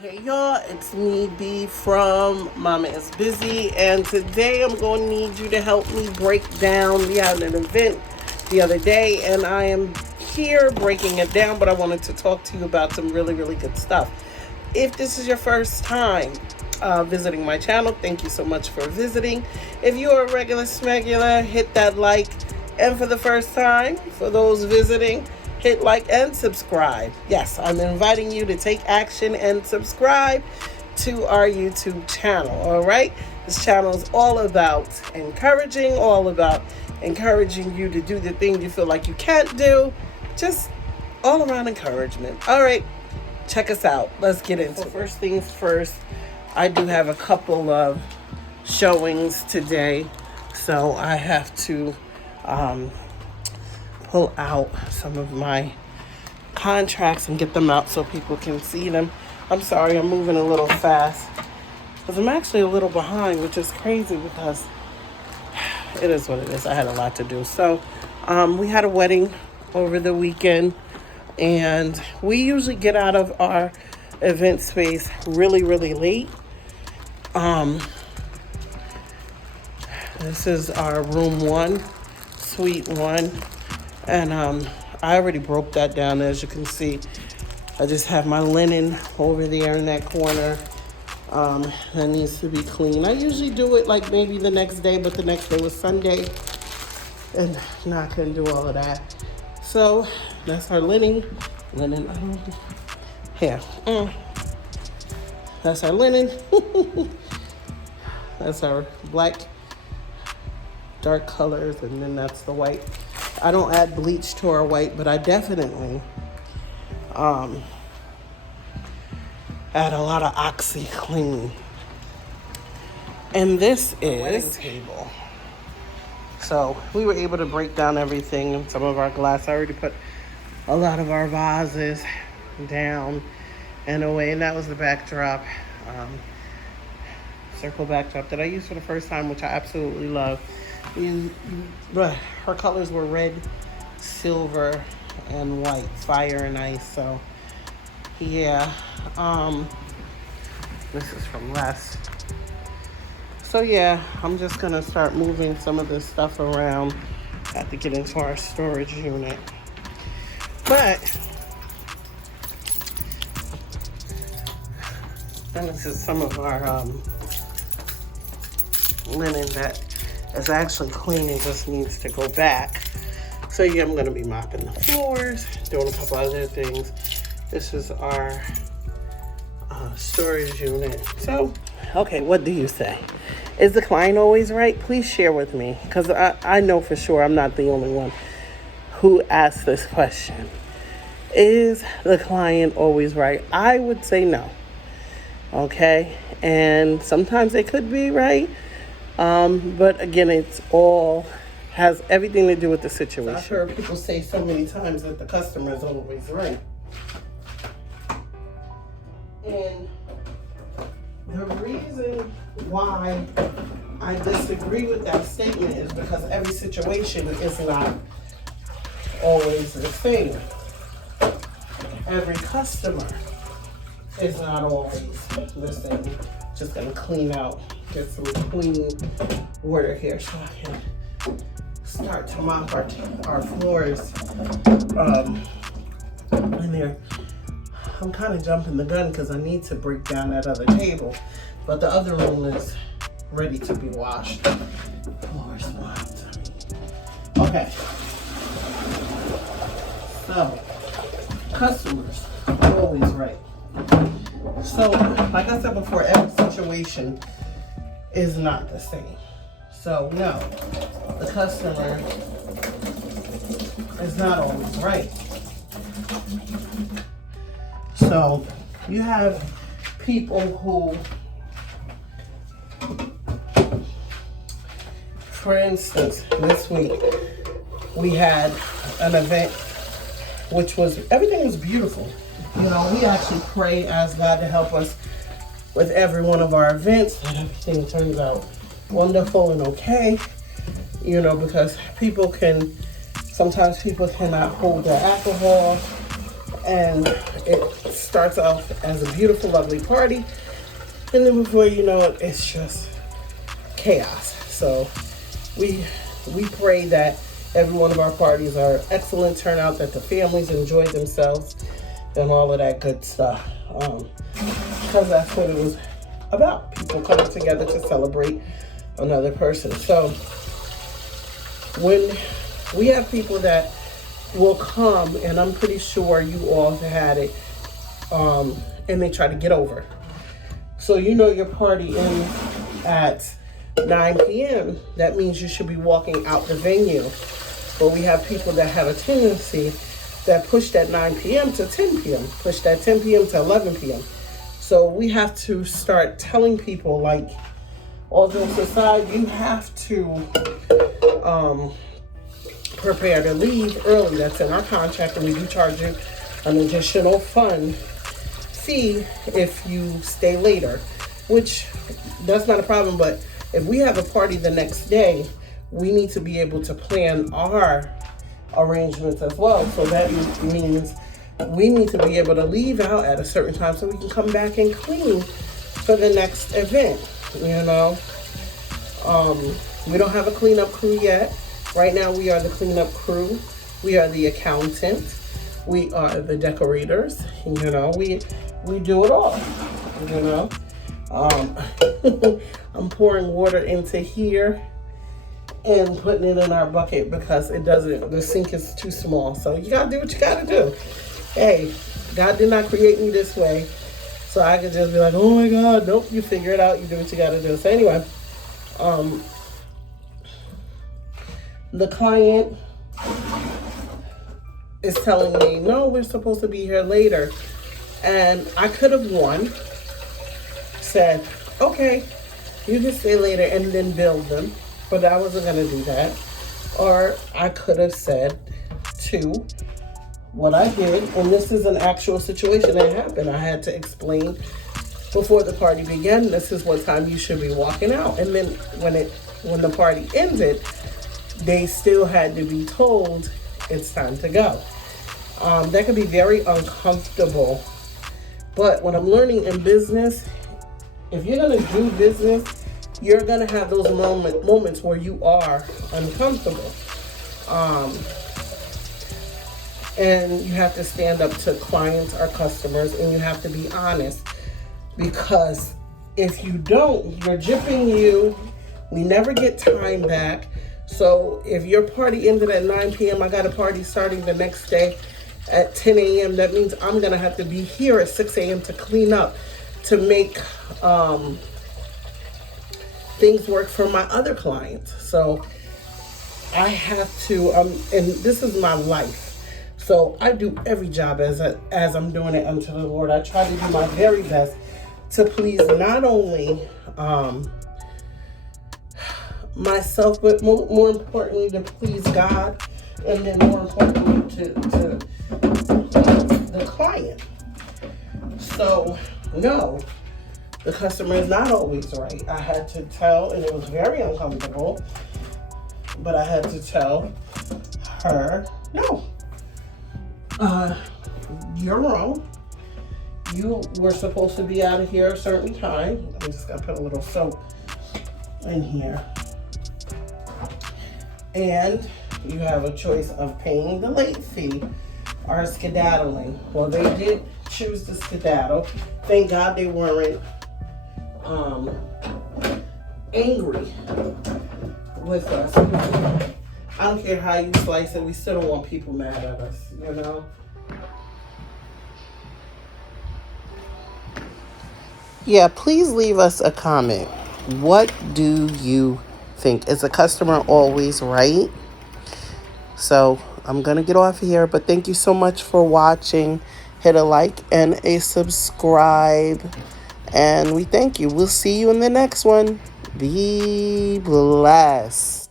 Hey y'all, it's me B from Mama is Busy, and today I'm going to need you to help me break down. We had an event the other day and I am here breaking it down, but I wanted to talk to you about some really good stuff. If this is your first time visiting my channel, thank you so much for visiting. If you're a regular smegular, hit that like, and for the first time, for those visiting, hit like and subscribe. Yes, I'm inviting you to take action and subscribe to our YouTube channel. All right, this channel is all about encouraging you to do the thing you feel like you can't do, just all around encouragement. All right, check us out. Let's get into it. First things first, I do have a couple of showings today, so I have to pull out some of my contracts and get them out so people can see them. I'm sorry, I'm moving a little fast because I'm actually a little behind, which is crazy because it is what it is. I had a lot to do. So we had a wedding over the weekend, and we usually get out of our event space really late. This is our room 1, suite 1. And I already broke that down, as you can see. I just have my linen over there in that corner. That needs to be clean. I usually do it like maybe the next day, but the next day was Sunday, and I couldn't do all of that. So that's our linen here. That's our linen. That's our black dark colors, and then that's the white. I don't add bleach to our white, but I definitely add a lot of OxiClean. And this is wedding table. So we were able to break down everything and some of our glass. I already put a lot of our vases down and away, and that was the backdrop, circle backdrop that I used for the first time, which I absolutely love. Her colors were red, silver, and white, fire and ice. So yeah, this is from Les. So yeah, I'm just gonna start moving some of this stuff around. Have to get into our storage unit, but and this is some of our linen that is actually clean and just needs to go back. So yeah, I'm going to be mopping the floors, doing a couple other things. This is our storage unit. So, okay, what do you say? Is the client always right? Please share with me, because I know for sure I'm not the only one who asked this question. Is the client always right? I would say no. Okay, and sometimes they could be right. But again, it's all has everything to do with the situation. I've heard people say so many times that the customer is always right. And the reason why I disagree with that statement is because every situation is not always the same. Every customer is not always the same. Just gonna clean out, get some clean water here so I can start to mop our floors in there. I'm kind of jumping the gun because I need to break down that other table, but the other room is ready to be washed. Floors mopped. Okay. So, customers are always right. So, like I said before, every situation is not the same. So, no, the customer is not always right. So, you have people who, for instance, this week, we had an event which was, everything was beautiful. You know, we actually pray, ask God to help us with every one of our events, and everything turns out wonderful and okay. You know, because sometimes people cannot hold their alcohol, And it starts off as a beautiful, lovely party. And then before you know it, it's just chaos. So we pray that every one of our parties are excellent turnout, that the families enjoy themselves and all of that good stuff. Because that's what it was about. People coming together to celebrate another person. So when we have people that will come, and I'm pretty sure you all have had it, and they try to get over. So you know your party ends at 9 p.m. That means you should be walking out the venue. But we have people that have a tendency that push that 9 p.m. to 10 p.m., push that 10 p.m. to 11 p.m. So we have to start telling people, like, all jokes aside, you have to prepare to leave early. That's in our contract, and we do charge you an additional fee if you stay later, which that's not a problem. But if we have a party the next day, we need to be able to plan our arrangements as well. So that means we need to be able to leave out at a certain time so we can come back and clean for the next event. We don't have a cleanup crew yet. Right now we are the cleanup crew. We are the accountant. We are the decorators. We do it all. I'm pouring water into here and putting it in our bucket because the sink is too small. So you gotta do what you gotta do. Hey, God did not create me this way, so I could just be like, oh my God, nope, you figure it out, you do what you gotta do. So anyway, the client is telling me, no, we're supposed to be here later. And I could have said, okay, you can stay later and then bill them. But I wasn't going to do that. Or I could have said, what I did, and this is an actual situation that happened. I had to explain before the party began, this is what time you should be walking out. And then when the party ended, they still had to be told it's time to go. That can be very uncomfortable. But what I'm learning in business, if you're going to do business, you're going to have those moments where you are uncomfortable. And you have to stand up to clients or customers, and you have to be honest. Because if you don't, you're gypping you. We never get time back. So if your party ended at 9 p.m., I got a party starting the next day at 10 a.m., that means I'm going to have to be here at 6 a.m. to clean up, to make things work for my other clients. So I have to, and this is my life. So I do every job as I'm doing it unto the Lord. I try to do my very best to please not only myself, but more importantly, to please God, and then more importantly, to please the client. So, no, the customer is not always right. I had to tell, and it was very uncomfortable, but I had to tell her, no, you're wrong. You were supposed to be out of here a certain time. I'm just gonna put a little soap in here. And you have a choice of paying the late fee or skedaddling. Well, they did choose to skedaddle. Thank God they weren't angry with us. I don't care how you slice it, we still don't want people mad at us, Yeah, please leave us a comment. What do you think? Is a customer always right? So I'm going to get off here, but thank you so much for watching. Hit a like and a subscribe. And we thank you. We'll see you in the next one. Be blessed.